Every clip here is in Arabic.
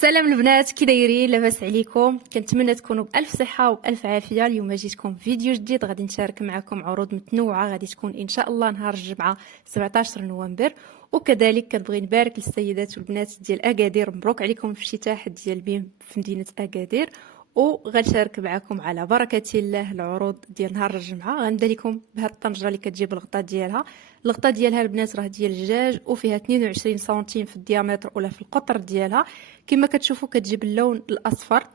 سلام البنات، كي دايرين؟ لاباس عليكم؟ كنتمنى تكونوا بالف صحه وبالف عافيه. اليوم جيتكم فيديو جديد، غادي نشارك معكم عروض متنوعه غادي تكون ان شاء الله نهار الجمعه 17 نوفمبر. وكذلك كنبغي نبارك للسيدات والبنات ديال اكادير، مبروك عليكم الافتتاح ديال بيم في مدينه اكادير. وغنشارك معكم على بركه الله العروض ديال نهار الجمعه. غنبدا لكم بهاد الطنجره اللي كتجيب الغطاء ديالها. الغطاء ديالها البنات راه ديال الدجاج، وفيها 22 سنتيم في الديامتر ولا في القطر ديالها. كما كتشوفوا كتجيب اللون الاصفر.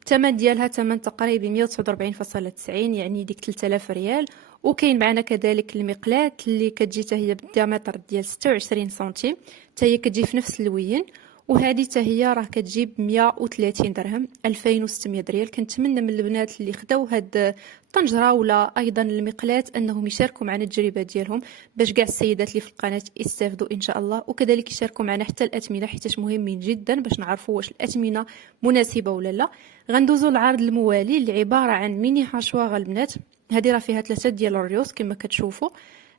الثمن ديالها ثمن تقريبي 149.90، يعني ديك 3000 ريال. وكاين معنا كذلك المقلاة اللي كتجي حتى هي بالديامتر ديال 26 سنتيم، حتى هي كتجي في نفس اللوين. وهذه حتى هي راه كتجيب 130 درهم، 2600 ريال. كنتمنى من البنات اللي خداو هاد الطنجره ولا ايضا المقلاة انهم يشاركوا معنا التجربه ديالهم، باش كاع السيدات اللي في القناه يستافدوا ان شاء الله. وكذلك يشاركوا معنا حتى الاثمنه، حيت مهمين جدا باش نعرفوا واش الاثمنه مناسبه ولا لا. غندوزو العرض الموالي اللي عباره عن ميني حشوه البنات. هذه راه فيها 3 ديال الريوس كما كتشوفوا.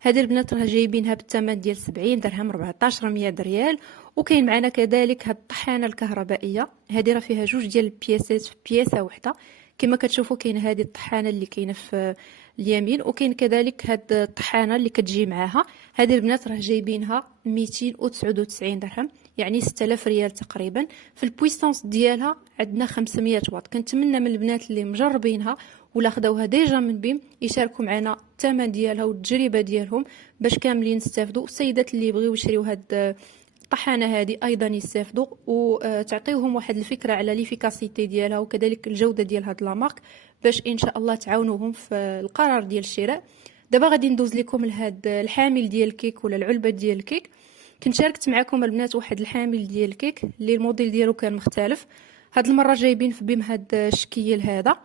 هذه البنات راه جايبينها بالثمن ديال 70 درهم، 1400 ريال. وكاين معنا كذلك هاد الطحانه الكهربائيه. هذه راه فيها جوج ديال البياسات في بياسه واحده. كما كتشوفوا كاين هذه الطحانه اللي كاينه في اليمين، وكاين كذلك هاد الطحانه اللي كتجي معاها. هذه البنات راه جايبينها 299 درهم، يعني 6000 ريال تقريبا. في البويسونس ديالها عندنا 500 واط. كنتمنى من البنات اللي مجربينها ولا خداوها ديجا من بيم يشاركوا معنا الثمن ديالها والتجربه ديالهم، باش كاملين نستافدوا. السيدات اللي يبغيو يشريو هاد الطحانه هذه ايضا يستافدوا، وتعطيوهم واحد الفكره على ليفيكاسيتي ديالها وكذلك الجوده ديال هاد لامارك، باش ان شاء الله تعاونوهم في القرار ديال الشراء. دابا غادي ندوز لكم لهاد الحامل ديال الكيك ولا العلبه ديال الكيك. كنت شاركت معكم البنات واحد الحامل ديال الكيك اللي الموديل ديالو كان مختلف. هاد المره جايبين في بيم هاد الشكل هذا،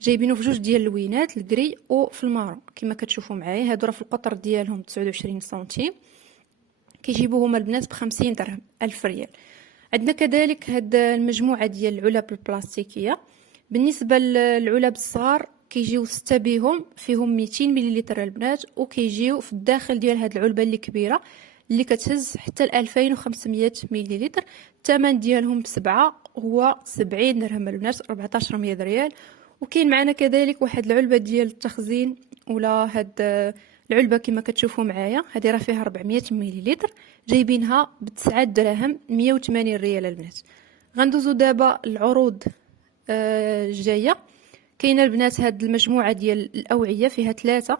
جايبينه في جوج ديال اللوينات، الكري وفي المارون كما كتشوفوا معايا. هادو راه في القطر ديالهم 29 سنتيم، كيجيبوهم البنات ب50 درهم، 1000 ريال. عندنا كذلك هاد المجموعه ديال العلب البلاستيكيه. بالنسبه للعلب الصغار كيجيو 6 بهم، فيهم 200 مليلتر البنات، وكيجيو في الداخل ديال هاد العلبه اللي كبيره اللي كتهز حتى ل 2500 مليلتر. الثمن ديالهم بسبعه هو 70 درهم البنات، 1400 ريال. وكاين معنا كذلك واحد العلبه ديال التخزين ولا هاد العلبه كما كتشوفوا معايا. هذه راه فيها 400 مليلتر، جايبينها ب9 دراهم، 180 ريال البنات. غندوزو دابا العروض الجايه. كاينه البنات هاد المجموعه ديال الاوعيه فيها 3.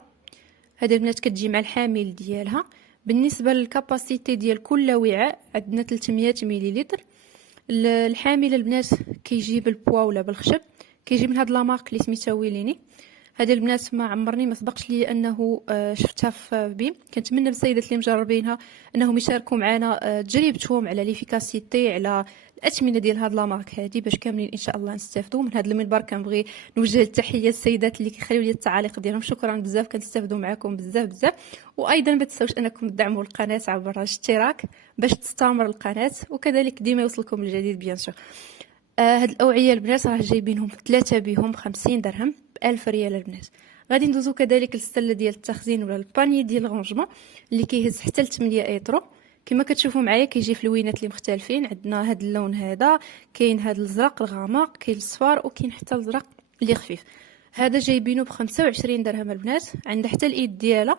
هذه البنات كتجي مع الحامل ديالها. بالنسبه للكاباسيتي ديال كل وعاء عندنا 300 مليلتر. الحامل البنات كيجي بالبوا ولا بالخشب، كيجي من هاد لامارك اللي سميتها ويليني. هذه البنات ما عمرني ما سبقش لي انه شفتها في بيم. كنتمنى بالسيدات اللي مجربينها انهم يشاركوا معنا تجربتهم على ليفيكاسيتي، على الاثمنه ديال هاد لامارك هذه، باش كاملين ان شاء الله نستافدوا. من هذا المنبر كنبغي نوجه التحيه للسيدات اللي كيخليو لي التعاليق ديالهم. شكرا بزاف، كنستافدوا معكم بزاف بزاف. وايضا ما تنساوش انكم تدعموا القناه عبر الاشتراك باش تستمر القناه، وكذلك ديما يوصلكم الجديد بيان سور. هاد الاوعيه البنات راه جايبينهم 3 بهم 50 درهم، ب1000 ريال البنات. غادي ندوزو كذلك للسله ديال التخزين ولا الباني ديال الغونجمون اللي كيهز حتى ل 8 ايترو. كما كتشوفوا معايا كيجي في لوينات اللي مختلفين. عندنا هاد اللون هذا، كاين هاد الازرق الغامق، كاين الصفار، وكاين حتى الازرق اللي خفيف. هذا جايبينه ب25 درهم البنات. عندها حتى الايد ديالها،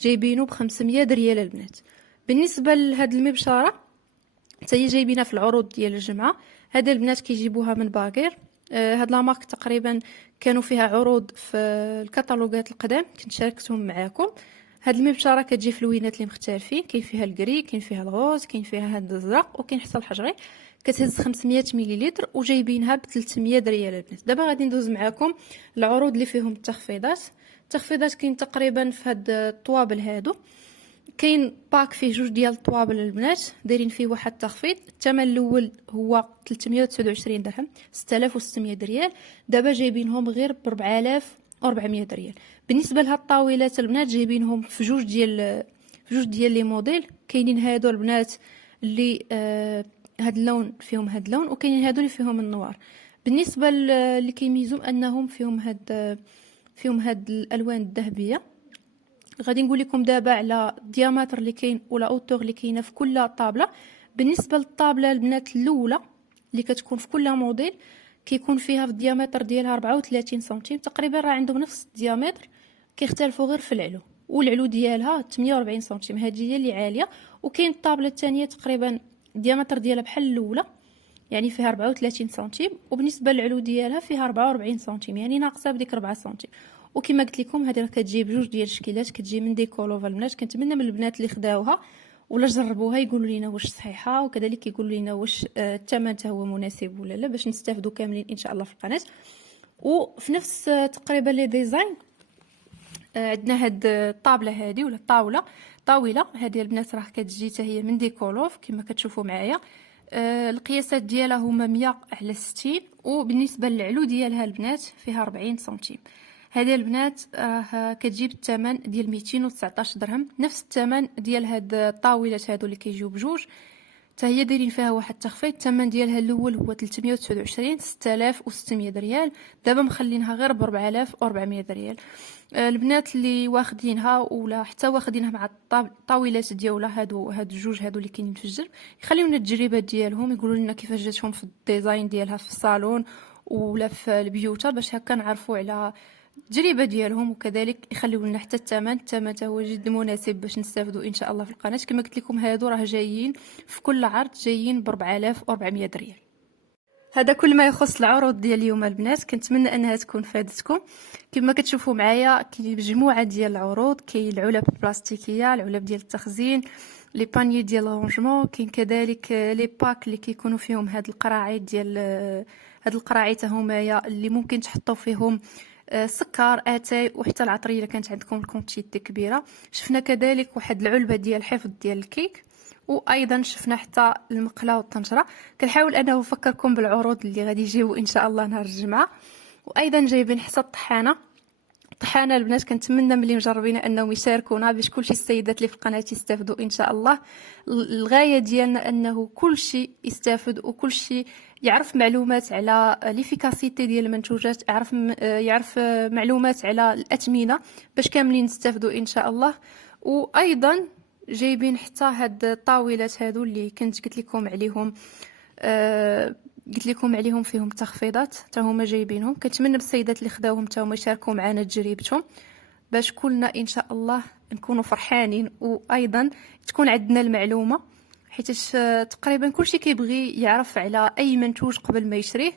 جايبينه ب500 ريال البنات. بالنسبه لهاد المبشره حتى هي جايبينها في العروض ديال الجمعه. هاد البنات كيجيبوها من باكير. هاد لامارك تقريبا كانوا فيها عروض في الكتالوجات القدام، كنت شاركتهم معاكم. هاد المبشره كتجي في لوينات اللي مختلفين، كاين فيها الكري، كاين فيها الغوز، كاين فيها هاد الازرق، وكاين حتى الحجري. كتهز 500 مليلتر وجايبينها ب 300 ريال البنات. دابا غادي ندوز معاكم العروض اللي فيهم التخفيضات كاين تقريبا في هاد الطوابل هادو. كاين باك فيه جوج ديال الطوابل البنات دايرين فيه واحد التخفيض. الثمن الاول هو 329 درهم، 6600 ريال. دابا جايبينهم غير ب 4400 ريال. بالنسبه لهاد الطاولات البنات جايبينهم في جوج ديال لي موديل. كاينين هادو البنات اللي هاد اللون فيهم هاد اللون، وكاينين هادو اللي فيهم النوار. بالنسبه اللي كيميزوا انهم فيهم هاد الالوان الذهبيه. غادي نقول لكم دابا على الديامتر اللي كاين ولا اوتور اللي كاينه في كل طابله. بالنسبه للطابله البنات الاولى اللي كتكون في كل موديل كيكون فيها في الديامتر ديالها 34 سنتيم تقريبا، راه عندهم نفس الديامتر، كيختلفوا غير في العلو. والعلو ديالها 48 سنتيم، هذه هي اللي عاليه. وكاين الطابله الثانيه تقريبا الديامتر ديالها بحال الاولى، يعني فيها 34 سنتيم، وبالنسبه للعلو ديالها فيها 44 سنتيم، يعني ناقصه بديك 4 سنتيم. وكما قلت لكم هذه راه كتجي بجوج ديال الشكيلات، كتجي من ديكولوفا البنات. كنتمنى من البنات اللي خداوها ولا جربوها يقولوا لينا واش صحيحه، وكذلك يقولوا لينا واش الثمن حتى هو مناسب ولا لا، باش نستافدوا كاملين ان شاء الله في القناه. وفي نفس تقريبا لي ديزاين عندنا هاد الطابله هذه ولا طاوله هذه البنات راه كتجي حتى هي من ديكولوف كما كتشوفوا معايا. القياسات ديالها هما 100 على 60، وبالنسبه للعلو ديالها البنات فيها 40 سنتيم. هذه البنات كتجيب الثمن ديال 219 درهم، نفس الثمن ديال هاد الطاولات هادو اللي كيجيو بجوج، حتى هي دايرين فيها واحد التخفيض. الثمن ديالها الاول هو 329 6600 ريال، دابا مخلينها غير ب 4400 ريال. البنات اللي واخدينها ولا حتى واخدينها مع الطاولات ديالها هادو الجوج هادو اللي كاينين في الجرب، يخليونا التجربه ديالهم، يقولوا لنا كيفاش جاتهم في الديزاين ديالها في الصالون ولا في البيوتر، باش هكا نعرفوا على التجربه ديالهم. وكذلك يخليو لنا حتى الثمن هو جد مناسب باش نستافدوا ان شاء الله في القناه. كما قلت لكم هادو راه جايين في كل عرض جايين ب 4400 ريال. هذا كل ما يخص العروض ديال اليوم البنات، كنتمنى انها تكون فادتكم. كما كتشوفوا معايا كاين مجموعه ديال العروض، كاين العلب البلاستيكيه، العلب ديال التخزين، لي باني ديال الرونجمون، كاين كذلك لي باك اللي كيكونوا فيهم هاد القراعيط ديال هاد القراعيط هما اللي ممكن تحطوا فيهم سكر اتاي وحتى العطريه الا كانت عندكم الكونتيتي كبيره. شفنا كذلك واحد العلبه ديال الحفظ ديال الكيك، وايضا شفنا حتى المقله والطنجره. كنحاول انه نفكركم بالعروض اللي غادي يجيو ان شاء الله نهار الجمعه. وايضا جايبين حتى الطحانه البنات، كنتمنى ملي مجربين انهم يشاركونا باش كلشي السيدات اللي في القناه يستافدوا ان شاء الله. الغايه ديالنا انه كلشي يستافد وكلشي يعرف معلومات على ليفيكاسيتي ديال المنتوجات، يعرف معلومات على الاثمنه باش كاملين نستافدوا ان شاء الله. وايضا جايبين حتى هاد الطاولات هادو اللي كنت قلت لكم عليهم فيهم تخفيضات، حتى هما جايبينهم. كنتمنى بالسيدات اللي خداوهم حتى هما يشاركوا معنا تجربتهم باش كلنا ان شاء الله نكونوا فرحانين، وايضا تكون عندنا المعلومه، حيت تقريبا كلشي كيبغي يعرف على اي منتوج قبل ما يشريه،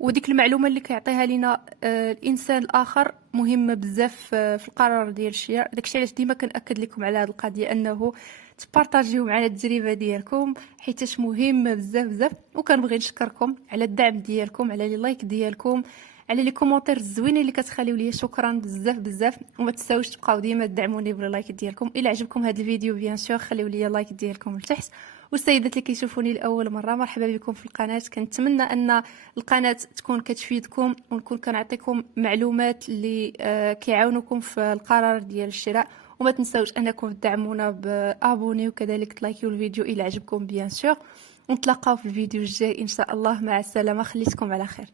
وديك المعلومه اللي كيعطيها لنا الانسان الاخر مهمه بزاف في القرار ديال الشراء. داكشي علاش ديما كنأكد لكم على هذه القضيه انه تبارطاجيو معنا التجربه ديالكم، حيت مهمه بزاف. وكنبغي نشكركم على الدعم ديالكم، على لي لايك ديالكم، على لي كومونتير الزوينين اللي كتخليو لي. شكرا بزاف. وما تنساوش تبقاو ديما تدعموني باللايك ديالكم. الا عجبكم هذا الفيديو بيان سور خليو لي اللايك ديالكم لتحت. والسيدات اللي كيشوفوني لاول مره مرحبا بكم في القناه. كنتمنى ان القناه تكون كتفيدكم ونكون كنعطيكم معلومات اللي كيعاونوكم في القرار ديال الشراء. وما تنساوش انكم تدعمونا بابوني وكذلك تلايكيو الفيديو الى عجبكم بيان سور. ونتلاقاو في الفيديو الجاي ان شاء الله. مع السلامه، خليتكم على خير.